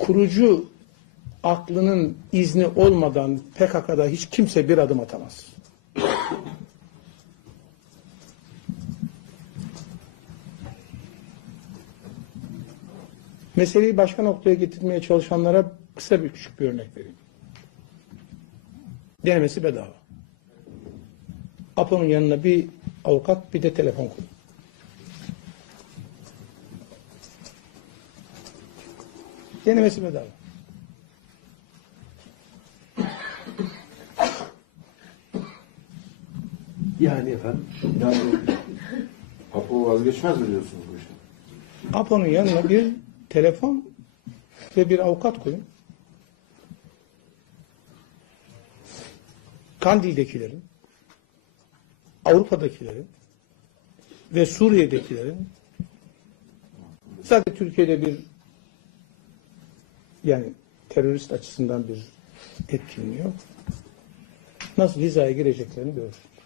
kurucu aklının izni olmadan PKK'da hiç kimse bir adım atamaz. Meseleyi başka noktaya getirmeye çalışanlara kısa bir küçük bir örnek vereyim. Denemesi bedava. Apo'nun yanına bir avukat bir de telefon koy. Denemesi bedava. Yani efendim. Yani Apo vazgeçmez mi diyorsunuz bu işten? Apo'nun yanına bir telefon ve bir avukat koyun. Kandil'dekilerin, Avrupa'dakilerin ve Suriye'dekilerin zaten Türkiye'de bir yani terörist açısından bir etkinliği yok. Nasıl hizaya gireceklerini görürsünüz.